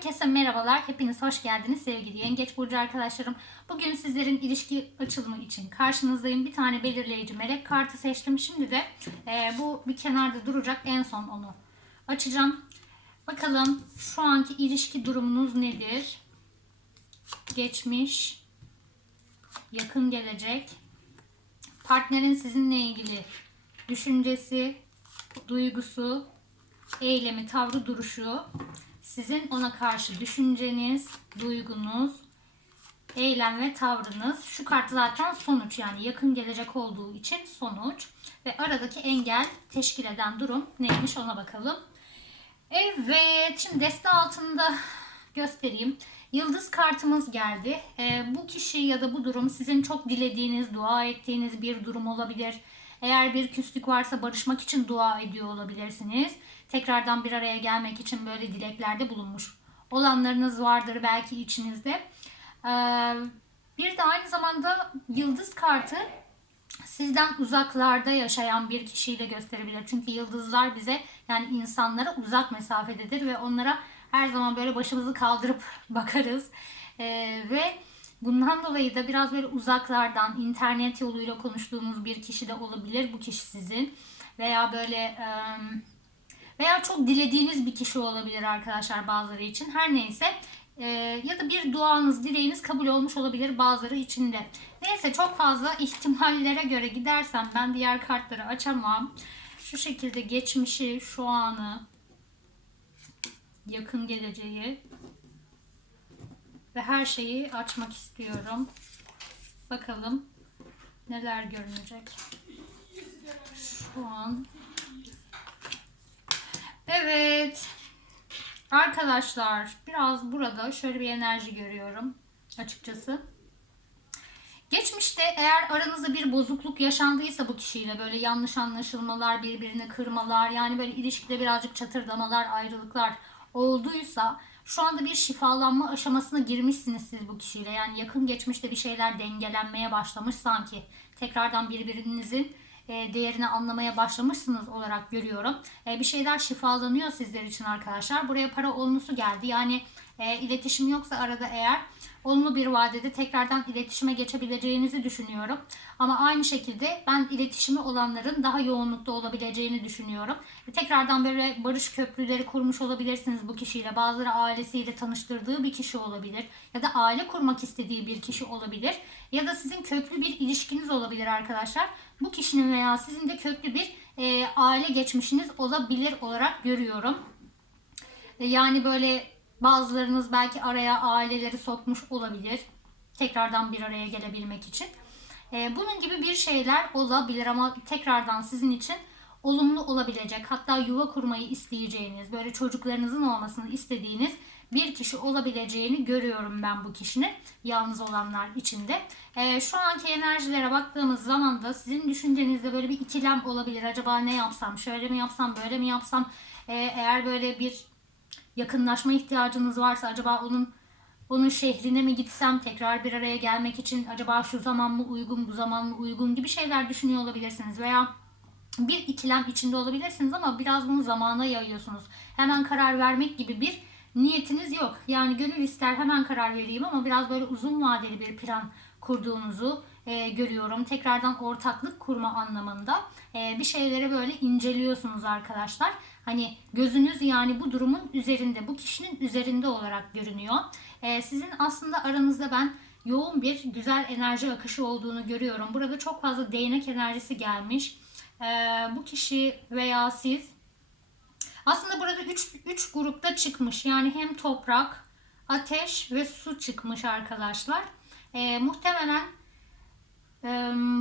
Herkese merhabalar. Hepiniz hoş geldiniz sevgili Yengeç Burcu arkadaşlarım. Bugün sizlerin ilişki açılımı için karşınızdayım. Bir tane belirleyici melek kartı seçtim. Şimdi de e, bu bir kenarda duracak. En son onu açacağım. Bakalım şu anki ilişki durumunuz nedir? Geçmiş, yakın gelecek, partnerin sizinle ilgili düşüncesi, duygusu, eylemi, tavrı, duruşu, sizin ona karşı düşünceniz, duygunuz, eylem ve tavrınız. Şu kart zaten sonuç yani yakın gelecek olduğu için sonuç. Ve aradaki engel teşkil eden durum neymiş ona bakalım. Evet şimdi deste altında göstereyim. Yıldız kartımız geldi. Ee, bu kişi ya da bu durum sizin çok dilediğiniz, dua ettiğiniz bir durum olabilir. Eğer bir küslük varsa barışmak için dua ediyor olabilirsiniz. Tekrardan bir araya gelmek için böyle dileklerde bulunmuş olanlarınız vardır belki içinizde. Ee, bir de aynı zamanda yıldız kartı sizden uzaklarda yaşayan bir kişiyi de gösterebilir. Çünkü yıldızlar bize yani insanlara uzak mesafededir ve onlara her zaman böyle başımızı kaldırıp bakarız. Ee, ve bundan dolayı da biraz böyle uzaklardan internet yoluyla konuştuğunuz bir kişi de olabilir. Bu kişi sizin veya böyle veya çok dilediğiniz bir kişi olabilir arkadaşlar bazıları için. Her neyse ya da bir duanız, dileğiniz kabul olmuş olabilir bazıları için de. Neyse çok fazla ihtimallere göre gidersem ben diğer kartları açamam. Şu şekilde geçmişi, şu anı, yakın geleceği ve her şeyi açmak istiyorum. Bakalım neler görünecek. Şu an. Evet. Arkadaşlar biraz burada şöyle bir enerji görüyorum açıkçası. Geçmişte eğer aranızda bir bozukluk yaşandıysa bu kişiyle böyle yanlış anlaşılmalar, birbirini kırmalar, yani böyle ilişkide birazcık çatırdamalar, ayrılıklar olduysa şu anda bir şifalanma aşamasına girmişsiniz siz bu kişiyle. Yani yakın geçmişte bir şeyler dengelenmeye başlamış sanki. Tekrardan birbirinizin e, değerini anlamaya başlamışsınız olarak görüyorum. E, bir şeyler şifalanıyor sizler için arkadaşlar. Buraya para olumlusu geldi. Yani e, iletişim yoksa arada eğer olumlu bir vadede tekrardan iletişime geçebileceğinizi düşünüyorum. Ama aynı şekilde ben iletişimi olanların daha yoğunlukta olabileceğini düşünüyorum. Tekrardan böyle barış köprüleri kurmuş olabilirsiniz bu kişiyle. Bazıları ailesiyle tanıştırdığı bir kişi olabilir. Ya da aile kurmak istediği bir kişi olabilir. Ya da sizin köklü bir ilişkiniz olabilir arkadaşlar. Bu kişinin veya sizin de köklü bir e, aile geçmişiniz olabilir olarak görüyorum. E, yani böyle bazılarınız belki araya aileleri sokmuş olabilir. Tekrardan bir araya gelebilmek için. E, bunun gibi bir şeyler olabilir ama tekrardan sizin için olumlu olabilecek hatta yuva kurmayı isteyeceğiniz böyle çocuklarınızın olmasını istediğiniz bir kişi olabileceğini görüyorum ben bu kişinin yalnız olanlar içinde. E, şu anki enerjilere baktığımız zaman da sizin düşüncenizde böyle bir ikilem olabilir. Acaba ne yapsam? Şöyle mi yapsam? Böyle mi yapsam? E, eğer böyle bir yakınlaşma ihtiyacınız varsa acaba onun onun şehrine mi gitsem tekrar bir araya gelmek için acaba şu zaman mı uygun bu zaman mı uygun gibi şeyler düşünüyor olabilirsiniz veya bir ikilem içinde olabilirsiniz ama biraz bunu zamana yayıyorsunuz. Hemen karar vermek gibi bir niyetiniz yok. Yani gönül ister hemen karar vereyim ama biraz böyle uzun vadeli bir plan kurduğunuzu e, görüyorum. Tekrardan ortaklık kurma anlamında e, bir şeyleri böyle inceliyorsunuz arkadaşlar. Hani gözünüz yani bu durumun üzerinde, bu kişinin üzerinde olarak görünüyor. E, sizin aslında aranızda ben yoğun bir güzel enerji akışı olduğunu görüyorum. Burada çok fazla değnek enerjisi gelmiş. E, bu kişi veya siz aslında burada 3 grupta çıkmış. Yani hem toprak, ateş ve su çıkmış arkadaşlar. E, muhtemelen e,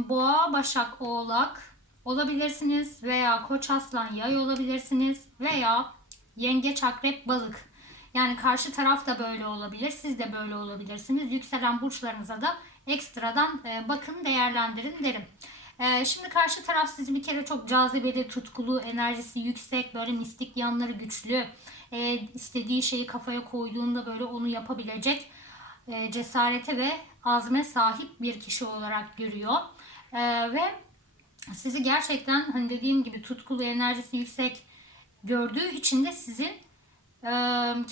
boğa, başak, oğlak olabilirsiniz veya koç, aslan, yay olabilirsiniz veya yengeç, akrep, balık. Yani karşı taraf da böyle olabilir. Siz de böyle olabilirsiniz. Yükselen burçlarınıza da ekstradan e, bakın, değerlendirin derim. E, şimdi karşı taraf sizi bir kere çok cazibeli, tutkulu, enerjisi yüksek, böyle mistik yanları güçlü. E, istediği şeyi kafaya koyduğunda böyle onu yapabilecek cesarete ve azme sahip bir kişi olarak görüyor. Ve sizi gerçekten hani dediğim gibi tutkulu enerjisi yüksek gördüğü için de sizin e,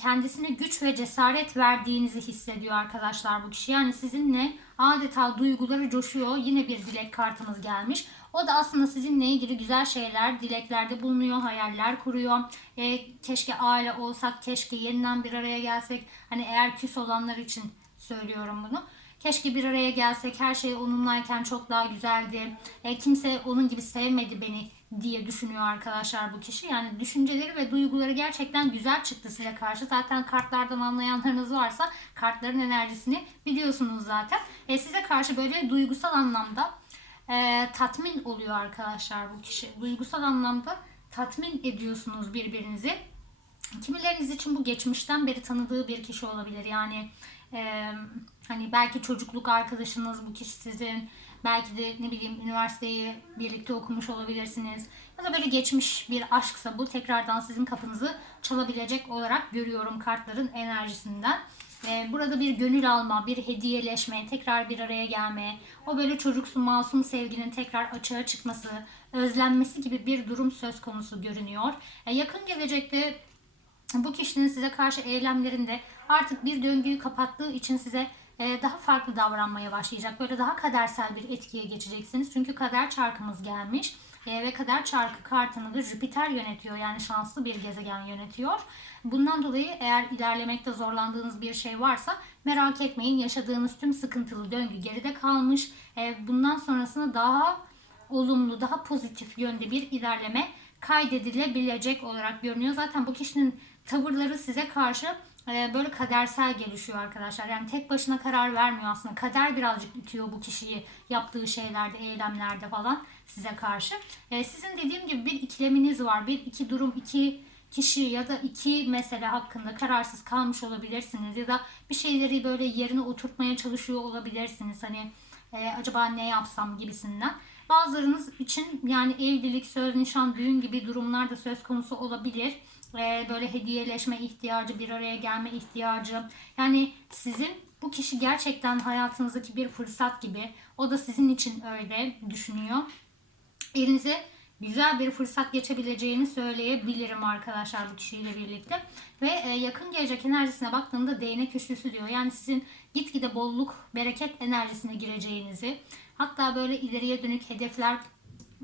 kendisine güç ve cesaret verdiğinizi hissediyor arkadaşlar bu kişi. Yani sizinle adeta duyguları coşuyor. Yine bir dilek kartımız gelmiş. O da aslında sizinle ilgili güzel şeyler, dileklerde bulunuyor, hayaller kuruyor. E, keşke aile olsak, keşke yeniden bir araya gelsek. Hani eğer küs olanlar için söylüyorum bunu. Keşke bir araya gelsek, her şey onunlayken çok daha güzeldi. E, kimse onun gibi sevmedi beni diye düşünüyor arkadaşlar bu kişi. Yani düşünceleri ve duyguları gerçekten güzel çıktı size karşı. Zaten kartlardan anlayanlarınız varsa kartların enerjisini biliyorsunuz zaten. E, size karşı böyle duygusal anlamda e, tatmin oluyor arkadaşlar bu kişi. Duygusal anlamda tatmin ediyorsunuz birbirinizi. Kimileriniz için bu geçmişten beri tanıdığı bir kişi olabilir. Yani e, hani belki çocukluk arkadaşınız bu kişi sizin. Belki de ne bileyim üniversiteyi birlikte okumuş olabilirsiniz. Ya da böyle geçmiş bir aşksa bu tekrardan sizin kapınızı çalabilecek olarak görüyorum kartların enerjisinden. Ee, burada bir gönül alma, bir hediyeleşme, tekrar bir araya gelme, o böyle çocuksu masum sevginin tekrar açığa çıkması, özlenmesi gibi bir durum söz konusu görünüyor. Ee, yakın gelecekte bu kişinin size karşı eylemlerinde artık bir döngüyü kapattığı için size e, daha farklı davranmaya başlayacak. Böyle daha kadersel bir etkiye geçeceksiniz. Çünkü kader çarkımız gelmiş. E, ve kader çarkı kartını da Jüpiter yönetiyor. Yani şanslı bir gezegen yönetiyor. Bundan dolayı eğer ilerlemekte zorlandığınız bir şey varsa merak etmeyin. Yaşadığınız tüm sıkıntılı döngü geride kalmış. E, bundan sonrasında daha olumlu, daha pozitif yönde bir ilerleme kaydedilebilecek olarak görünüyor. Zaten bu kişinin tavırları size karşı e, böyle kadersel gelişiyor arkadaşlar. Yani tek başına karar vermiyor aslında. Kader birazcık itiyor bu kişiyi yaptığı şeylerde, eylemlerde falan size karşı. E, sizin dediğim gibi bir ikileminiz var. Bir iki durum, iki kişi ya da iki mesele hakkında kararsız kalmış olabilirsiniz. Ya da bir şeyleri böyle yerine oturtmaya çalışıyor olabilirsiniz. Hani e, acaba ne yapsam gibisinden. Bazılarınız için yani evlilik, söz, nişan, düğün gibi durumlar da söz konusu olabilir. Ee, böyle hediyeleşme ihtiyacı, bir araya gelme ihtiyacı. Yani sizin bu kişi gerçekten hayatınızdaki bir fırsat gibi. O da sizin için öyle düşünüyor. Elinize güzel bir fırsat geçebileceğini söyleyebilirim arkadaşlar bu kişiyle birlikte. Ve e, yakın gelecek enerjisine baktığımda değnek üçlüsü diyor. Yani sizin gitgide bolluk, bereket enerjisine gireceğinizi, hatta böyle ileriye dönük hedefler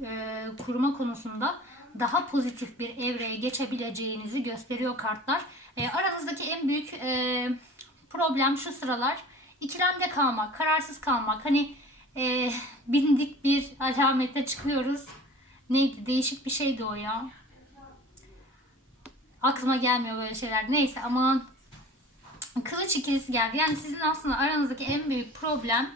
e, kurma konusunda daha pozitif bir evreye geçebileceğinizi gösteriyor kartlar. E, aranızdaki en büyük problem şu sıralar ikilemde kalmak, kararsız kalmak. Hani bindik bir alamete çıkıyoruz. Neydi? Değişik bir şeydi o ya. Aklıma gelmiyor böyle şeyler. Neyse aman kılıç ikilisi geldi. Yani sizin aslında aranızdaki en büyük problem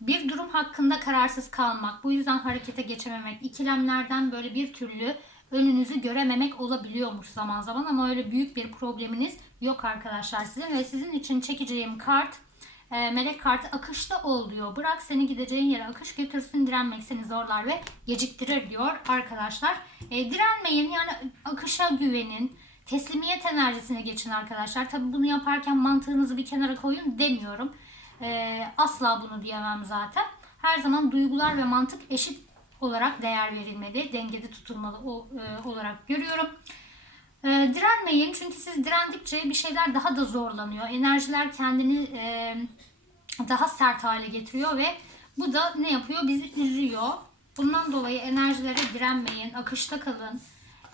bir durum hakkında kararsız kalmak, bu yüzden harekete geçememek, ikilemlerden böyle bir türlü önünüzü görememek olabiliyormuş zaman zaman ama öyle büyük bir probleminiz yok arkadaşlar sizin ve sizin için çekeceğim kart e, melek kartı akışta ol diyor. Bırak seni gideceğin yere akış götürsün direnmek seni zorlar ve geciktirir diyor arkadaşlar. E, direnmeyin yani akışa güvenin. Teslimiyet enerjisine geçin arkadaşlar. Tabi bunu yaparken mantığınızı bir kenara koyun demiyorum. E, asla bunu diyemem zaten. Her zaman duygular ve mantık eşit olarak değer verilmeli, dengede tutulmalı o, e, olarak görüyorum. E, direnmeyin çünkü siz direndikçe bir şeyler daha da zorlanıyor. Enerjiler kendini e, daha sert hale getiriyor ve bu da ne yapıyor? Bizi üzüyor. Bundan dolayı enerjilere direnmeyin, akışta kalın.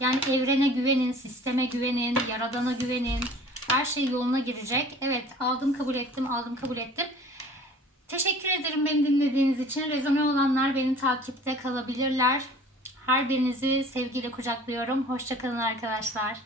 Yani evrene güvenin, sisteme güvenin, yaradana güvenin. Her şey yoluna girecek. Evet aldım kabul ettim, aldım kabul ettim. Teşekkür ederim beni dinlediğiniz için. Rezone olanlar beni takipte kalabilirler. Her birinizi sevgiyle kucaklıyorum. Hoşçakalın arkadaşlar.